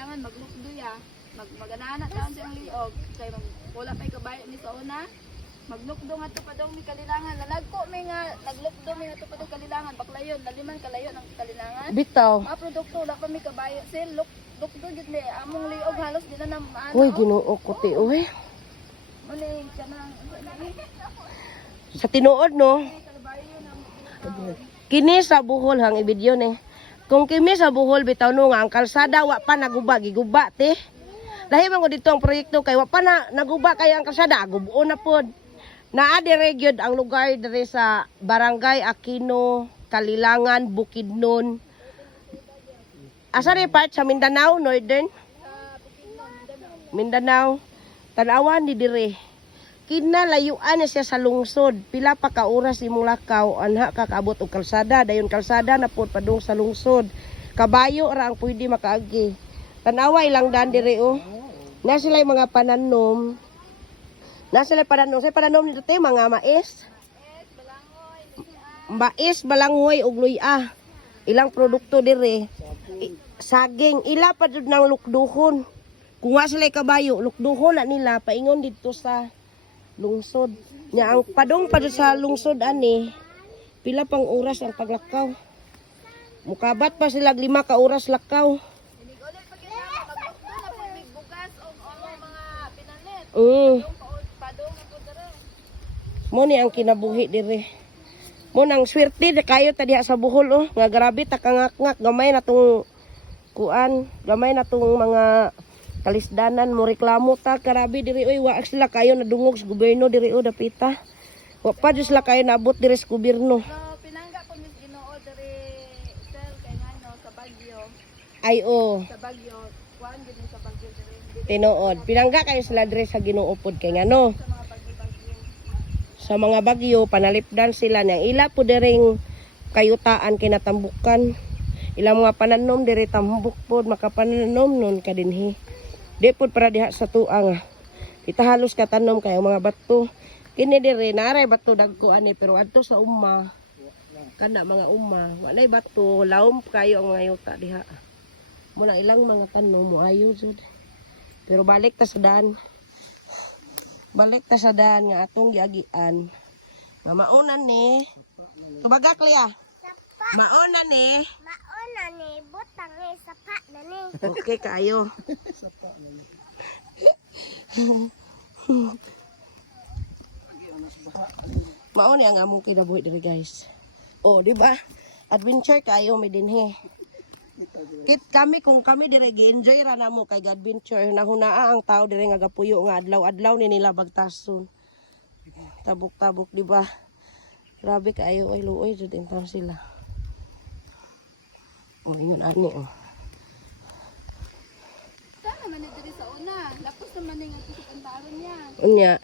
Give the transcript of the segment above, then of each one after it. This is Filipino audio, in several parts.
kailangan maglukdo ya. Maganaana taon siyang liog. Kay wala pay kabayo ni sa una. Maglukdo nga to padong mi kalilangan. Lalagko mi nga naglukdo mi nga to padong kalilangan. Baklayon, laliman kalayo ng kalilangan. Bitaw. Mga produkto wala pa mi kabayo. Sil lukdo gid ni among liog halos di na maano. Uy, Ginoo ko ti uy. Muli kanang Sa tinuod no. kabayo ng Kini sa Bohol hang ibidyo ni. Kung kimi sa Bohol bitaw no nga ang kalsada wa pa naguba giguba ti. Lahi man ko dito ang proyekto kay wa pa na naguba kay ang kalsada gubuo na pod. Naa dire gyud ang lugar dire sa Barangay Aquino, Kalilangan, Bukidnon. Asa ri part sa Mindanao, Northern? Mindanao. Tanawan di dire. Kinalayuan na siya sa lungsod. Pila pa ka oras imong lakaw anha ka kaabot og kalsada, dayon kalsada na pod padung sa lungsod. Kabayo ra ang pwede makaagi. Tanawa ilang daan dire oh. Na sila mga pananom. Na sila pananom, sa pananom nito te mga mais. Mais, balangoy ug luya. Ilang produkto dire. Saging, ila pa jud nang lukduhon. Kung wa sila kabayo, lukduhon na nila paingon dito sa lungsod. Nya ang padong pa sa lungsod ani, pila pang oras ang paglakaw. Mukabat pa sila 5 ka oras lakaw. Inigolit pag maglukdo na pud mig bugas og mga pinalit. Padong na pud dere. Mo ni ang kinabuhi dire. Mo nang swerte na kayo ta diha sa Bohol oh. Nga grabe ta kangak-ngak gamay na tong kuan, gamay na tong mga kalisdanan mo reklamo ta karabi diri oy wa sila kayo nadungog sa gobyerno diri o dapita. Wa pa jud sila kayo naabot diri sa gobyerno. So pinangga ko mis Ginoo dere sel kay ngano sa Bagyo. Ay o, Sa Bagyo, kuan gid ni sa Bagyo dere. tinuod. Pinangga kayo sila diri sa Ginoo pod kay ngano. Sa mga bagyo-bagyo. Sa mga bagyo panalipdan sila nang ila po diring kayutaan kinatambukan. Ilang mga pananom diri tambuk pod makapananom nun kadinhi. Di pod para diha sa tuang. Kita halos katanom kay ang mga bato. Kini diri naray bato dagko ani pero adto sa umma. Kana mga umma, walay bato, lawom kayo ang mga yuta diha. Muna ilang mga tanom mo ayo jud. Pero balik ta sa daan. Balik ta sa daan nga atong giagian. Nga maunan ni. Tubagak liya. Maunan ni. Mauna ni, butang ni, sapa na ni. Okay kayo. Mao ni ang among kinabuhi diri guys. Oh, di ba? Adventure kayo mi dinhi. Kit kami kung kami dire gi-enjoy ra namo kay adventure nahunaa ang tao dire nga gapuyo nga adlaw-adlaw ni nila bagtason. Tabok-tabok di ba? Grabe kayo ay luoy jud intaw sila. Oh, ingon ani oh. Sana man diri sa una, lapos naman ning ato sa kantaron niya. Unya.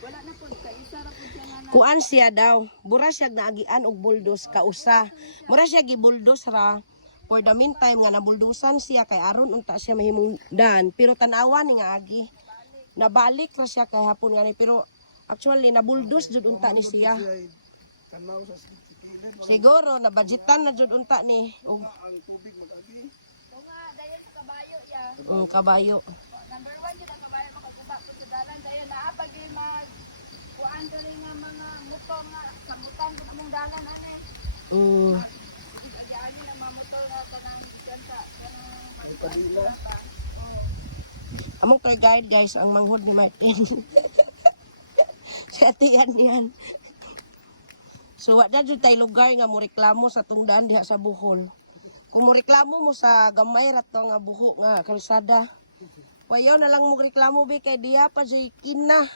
Wala na pud kay isa ra pud siya nga Kuan siya daw. Mura siya naagian og buldos kausa. Mura siya gibuldos ra. For the meantime nga nabuldusan siya kay aron unta siya mahimong dan. Pero tanawa ni nga agi. Nabalik ra siya kay hapon nga ni pero actually nabuldos jud unta ni siya. Siguro nabudgetan na jud unta ni og nga dayon sa kabayo ya. kabayo. Number 1 jud ang kabayo makaguba pud sa dalan dayon naa pag mag kuan diri nga mga motor nga sambutan jud mong dalan ani. Mm. Agi-agi ang mga motor na kanang kanta Among tour guide guys ang manghod ni Martin. Sa tiyan yan. So wa na jud tay lugar nga mo reklamo sa tungdaan diha sa Bohol. Kung mo reklamo mo sa gamay ra to nga buho nga kalsada. Wayaw na lang mo reklamo bi kay diha pa jay kina.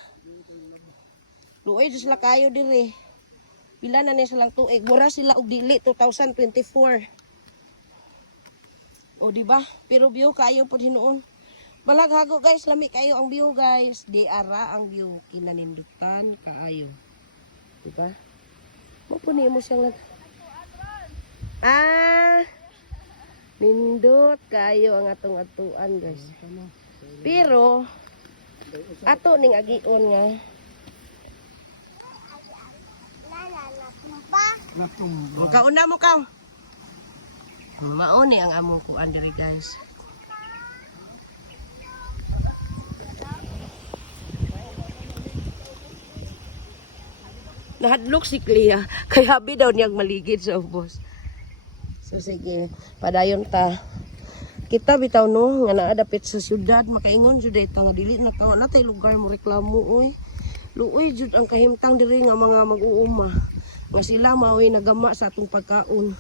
Luoy jud sila kayo diri. Pila na ni silang tuig. Mura sila og dili 2024. O di ba? Pero view kayo pod hinuon. Balaghago guys, lami kayo ang view guys. Di ara ang view kinanindutan kaayo. Di ba? Mo po mo siyang nindot kayo ang atong atuan guys. Pero ato ning agion nga Tumba. kauna mo ka. Mauni ang among kuan diri guys. Nahadlok si Clea. Kaya habi daw niyang maligid sa ubos. So sige, padayon ta. Kita bitaw no, nga naadapit sa syudad, makaingon jud ita nga dili na tawa natay lugar mo reklamo oy. Luoy jud ang kahimtang diri nga mga mag-uuma. Nga sila maoy nagama sa atong pagkaon.